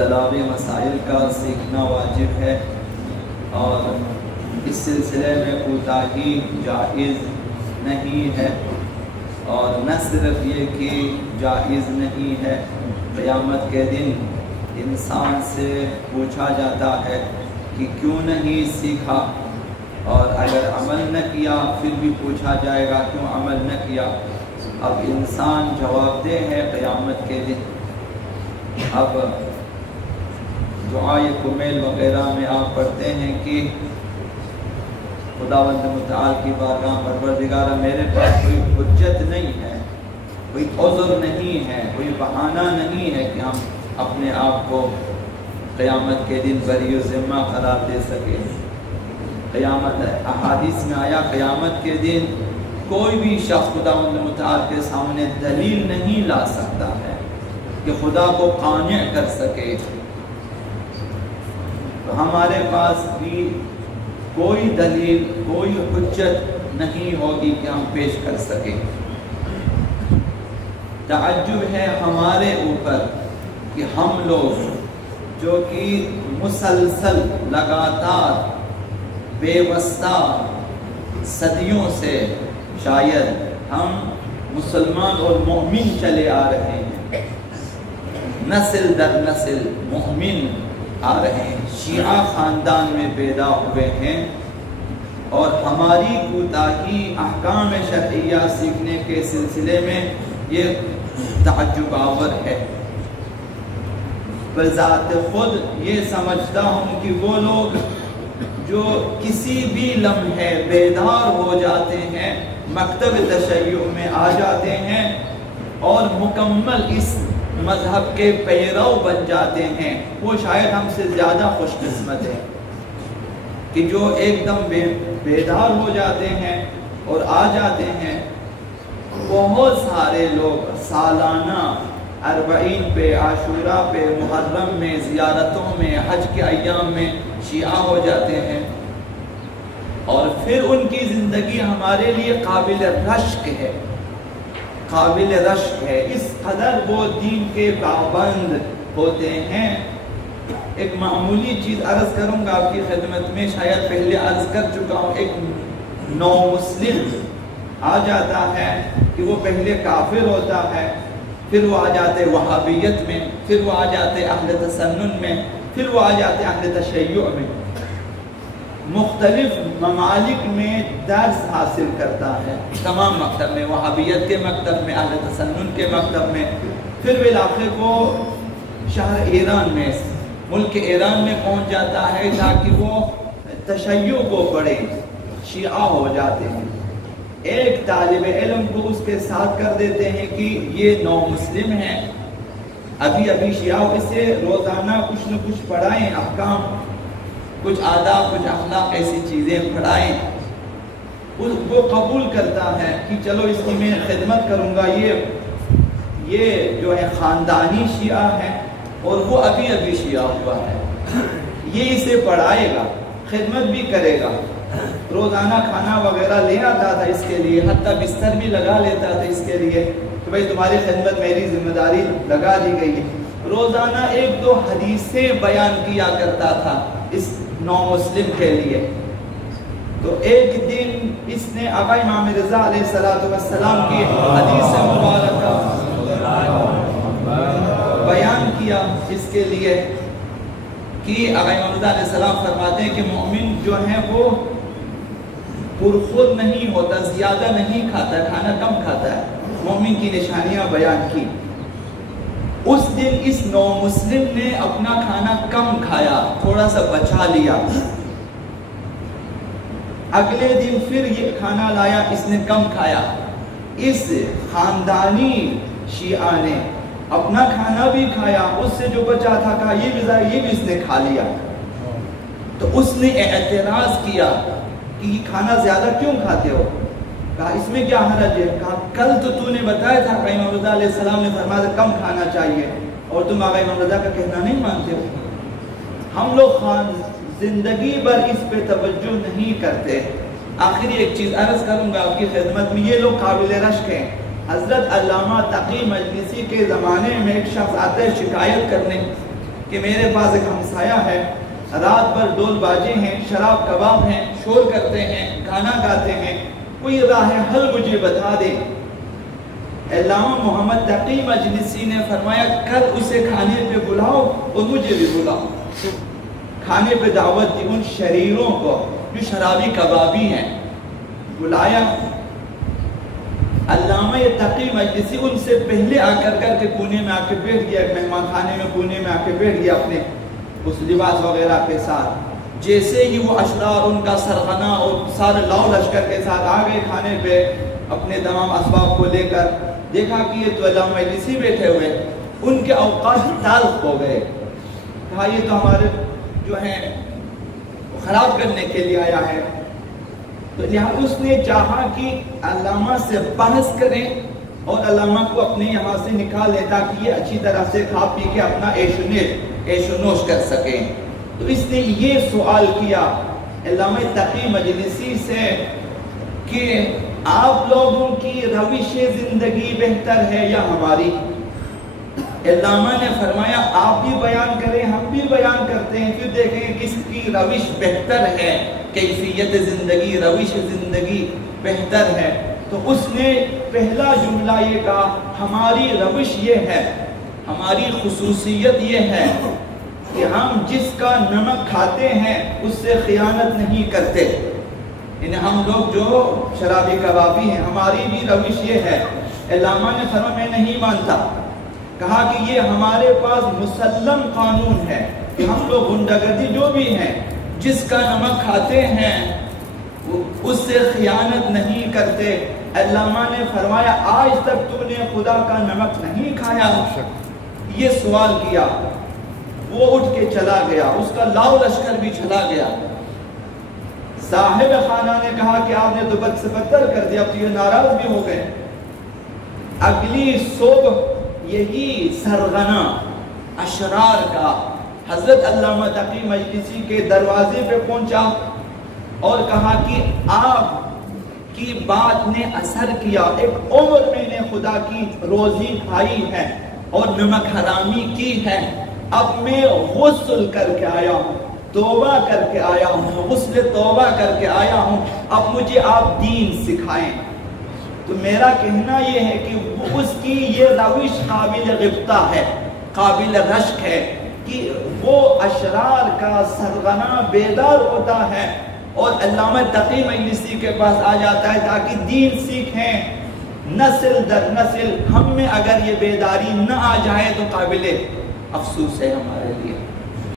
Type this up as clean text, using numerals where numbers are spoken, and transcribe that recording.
مختلف مسائل کا سیکھنا واجب ہے، اور اس سلسلے میں کوتاہی جائز نہیں ہے، اور نہ صرف یہ کہ جائز نہیں ہے، قیامت کے دن انسان سے پوچھا جاتا ہے کہ کیوں نہیں سیکھا، اور اگر عمل نہ کیا پھر بھی پوچھا جائے گا کیوں عمل نہ کیا۔ اب انسان جواب دہ ہے قیامت کے دن۔ اب دعائے کمیل وغیرہ میں آپ پڑھتے ہیں کہ خداوند متعال کی بارگاہ پروردگارہ میرے پاس کوئی حجت نہیں ہے، کوئی عذر نہیں ہے، کوئی بہانہ نہیں ہے کہ ہم اپنے آپ کو قیامت کے دن بری و ذمہ قرار دے سکے۔ قیامت احادیث میں آیا قیامت کے دن کوئی بھی شخص خداوند متعال کے سامنے دلیل نہیں لا سکتا ہے کہ خدا کو قانع کر سکے۔ تو ہمارے پاس بھی کوئی دلیل، کوئی حجت نہیں ہوگی کہ ہم پیش کر سکیں۔ تعجب ہے ہمارے اوپر کہ ہم لوگ جو کہ مسلسل لگاتار بے واسطہ صدیوں سے شاید ہم مسلمان اور مومن چلے آ رہے ہیں، نسل در نسل مومن آ رہے ہیں، شیعہ خاندان میں پیدا ہوئے ہیں، اور ہماری کوتاہی احکام شرعیہ سیکھنے کے سلسلے میں یہ تعجب آور ہے۔ بذات خود یہ سمجھتا ہوں کہ وہ لوگ جو کسی بھی لمحے بیدار ہو جاتے ہیں، مکتب تشیع میں آ جاتے ہیں اور مکمل اس مذہب کے پیرو بن جاتے ہیں، وہ شاید ہم سے زیادہ خوش قسمت ہیں کہ جو ایک دم بیدار ہو جاتے ہیں اور آ جاتے ہیں۔ بہت سارے لوگ سالانہ 40 پہ، عاشورہ پہ، محرم میں، زیارتوں میں، حج کے ایام میں شیعہ ہو جاتے ہیں، اور پھر ان کی زندگی ہمارے لیے قابل رشک ہے، قابل رشک ہے، اس قدر وہ دین کے پابند ہوتے ہیں۔ ایک معمولی چیز عرض کروں گا آپ کی خدمت میں، شاید پہلے عرض کر چکا ہوں۔ ایک نو مسلم آ جاتا ہے کہ وہ پہلے کافر ہوتا ہے، پھر وہ آ جاتے وہابیت میں، پھر وہ آ جاتے اہل تسنن میں، پھر وہ آ جاتے اہل تشیع میں، مختلف ممالک میں درس حاصل کرتا ہے، تمام مکتب میں، وہابیت کے مکتب میں، اہل تسنن کے مکتب میں، پھر وہ علاقے کو شہر ایران میں، ملک ایران میں پہنچ جاتا ہے تاکہ وہ تشیع کو پڑھے، شیعہ ہو جاتے ہیں۔ ایک طالب علم کو اس کے ساتھ کر دیتے ہیں کہ یہ نو مسلم ہیں، ابھی شیعہ اسے روزانہ کچھ نہ کچھ پڑھائیں، احکام، کچھ آداب، کچھ اخلاق، ایسی چیزیں پڑھائیں۔ وہ قبول کرتا ہے کہ چلو اس کی میں خدمت کروں گا، یہ جو ہے خاندانی شیعہ ہے اور وہ ابھی شیعہ ہوا ہے، یہ اسے پڑھائے گا، خدمت بھی کرے گا، روزانہ کھانا وغیرہ لے آتا تھا اس کے لیے، حتیٰ بستر بھی لگا لیتا تھا اس کے لیے کہ بھائی تمہاری خدمت میری ذمہ داری لگا دی گئی ہے۔ روزانہ 1-2 حدیثیں بیان کیا کرتا تھا اس نو مسلم کے لیے۔ تو ایک دن اس نے آقا امام رضا علیہ السلام کی حدیث مبارکہ بیان کیا اس کے لیے کہ آقا امام رضا علیہ السلام فرماتے ہیں کہ مومن جو ہے وہ پرخود نہیں ہوتا، زیادہ نہیں کھاتا، کھانا کم کھاتا ہے، مومن کی نشانیاں بیان کی۔ اس دن اس نو مسلم نے اپنا کھانا کم کھایا، تھوڑا سا بچا لیا۔ اگلے دن پھر یہ کھانا لایا، اس نے کم کھایا۔ اس خاندانی شیعہ نے اپنا کھانا بھی کھایا، اس سے جو بچا تھا کہا یہ بھی اس نے کھا لیا۔ تو اس نے اعتراض کیا کہ یہ کھانا زیادہ کیوں کھاتے ہو؟ کہا اس میں کیا حرج ہے؟ کہا کل تو نے بتایا تھا آقا امام رضا علیہ السلام نے فرمایا کم کھانا چاہیے، اور تم آقا امام رضا کا کہنا نہیں مانتے ہو۔ ہم لوگ زندگی بھر اس پہ توجہ نہیں کرتے۔ آخری ایک چیز عرض کروں گا آپ کی خدمت میں، یہ لوگ قابل رشک ہیں۔ حضرت علامہ تقی مجلسی کے زمانے میں ایک شخص آتا ہے شکایت کرنے کہ میرے پاس ایک ہمسایہ ہے، رات بھر ڈول باجے ہیں، شراب کباب ہیں، شور کرتے ہیں، گانا گاتے ہیں، کوئی راہ حل مجھے بتا دے۔ علامہ محمد تقی مجلسی نے فرمایا کل اسے کھانے پہ بلاؤ اور مجھے بھی بلاؤ۔ کھانے پہ دعوت دی ان شریروں کو جو شرابی کبابی ہیں، بلایا۔ علامہ تقی مجلسی ان سے پہلے آ کر کے کونے میں آ کے بیٹھ گیا، مہمان خانے میں کونے میں آ کے بیٹھ گیا اپنے اس لباس وغیرہ کے ساتھ۔ جیسے ہی وہ اشرار ان کا سرغنہ اور سارے لاؤ لشکر کے ساتھ آ گئے کھانے پہ اپنے تمام اسباب کو لے کر، دیکھا کہ یہ تو علامہ مجلسی بیٹھے ہوئے، ان کے اوقات تلخ ہو گئے۔ کہا یہ تو ہمارے جو ہیں خراب کرنے کے لیے آیا ہے۔ تو لہٰذا اس نے چاہا کہ علامہ سے بحث کریں اور علامہ کو اپنے یہاں سے نکال لے تاکہ یہ اچھی طرح سے کھا پی کے اپنا عیش و نوش کر سکیں۔ تو اس نے یہ سوال کیا علامہ تقی مجلسی سے کہ آپ لوگوں کی روش زندگی بہتر ہے یا ہماری؟ علامہ نے فرمایا آپ بھی بیان کریں، ہم بھی بیان کرتے ہیں، پھر دیکھیں کس کی روش بہتر ہے، کیفیت زندگی، روش زندگی بہتر ہے۔ تو اس نے پہلا جملہ یہ کہا ہماری روش یہ ہے، ہماری خصوصیت یہ ہے کہ ہم جس کا نمک کھاتے ہیں اس سے خیانت نہیں کرتے۔ یعنی ہم لوگ جو شرابی کبابی ہیں ہماری بھی روش یہ ہے۔ علامہ نے فرمایا میں نہیں مانتا، کہا کہ یہ ہمارے پاس مسلم قانون ہے کہ ہم لوگ غنڈہ جو بھی ہیں جس کا نمک کھاتے ہیں اس سے خیانت نہیں کرتے۔ علامہ نے فرمایا آج تک تو نے خدا کا نمک نہیں کھایا؟ یہ سوال کیا، وہ اٹھ کے چلا گیا، اس کا لاؤ لشکر بھی چلا گیا۔ صاحب خانہ نے کہا کہ آپ نے تو بد سے بدتر کر دیا، اب تو یہ ناراض بھی ہو گئے۔ اگلی صبح یہی سرغنہ اشرار کا حضرت علامہ تقی مجلسی کے دروازے پہ پہنچا اور کہا کہ آپ کی بات نے اثر کیا، ایک عمر میں نے خدا کی روزی کھائی ہے اور نمک حرامی کی ہے، اب میں غسل کر کے آیا ہوں، توبہ کر کے آیا ہوں، غسل توبہ کر کے آیا ہوں، اب مجھے آپ دین سکھائیں۔ تو میرا کہنا یہ ہے کہ اس کی یہ روش قابل غبطہ ہے، قابل رشک ہے کہ وہ اشرار کا سرغنہ بیدار ہوتا ہے اور علامہ تقی مجلسی کے پاس آ جاتا ہے تاکہ دین سیکھیں نسل در نسل۔ ہم میں اگر یہ بیداری نہ آ جائے تو قابل افسوس ہے ہمارے لیے۔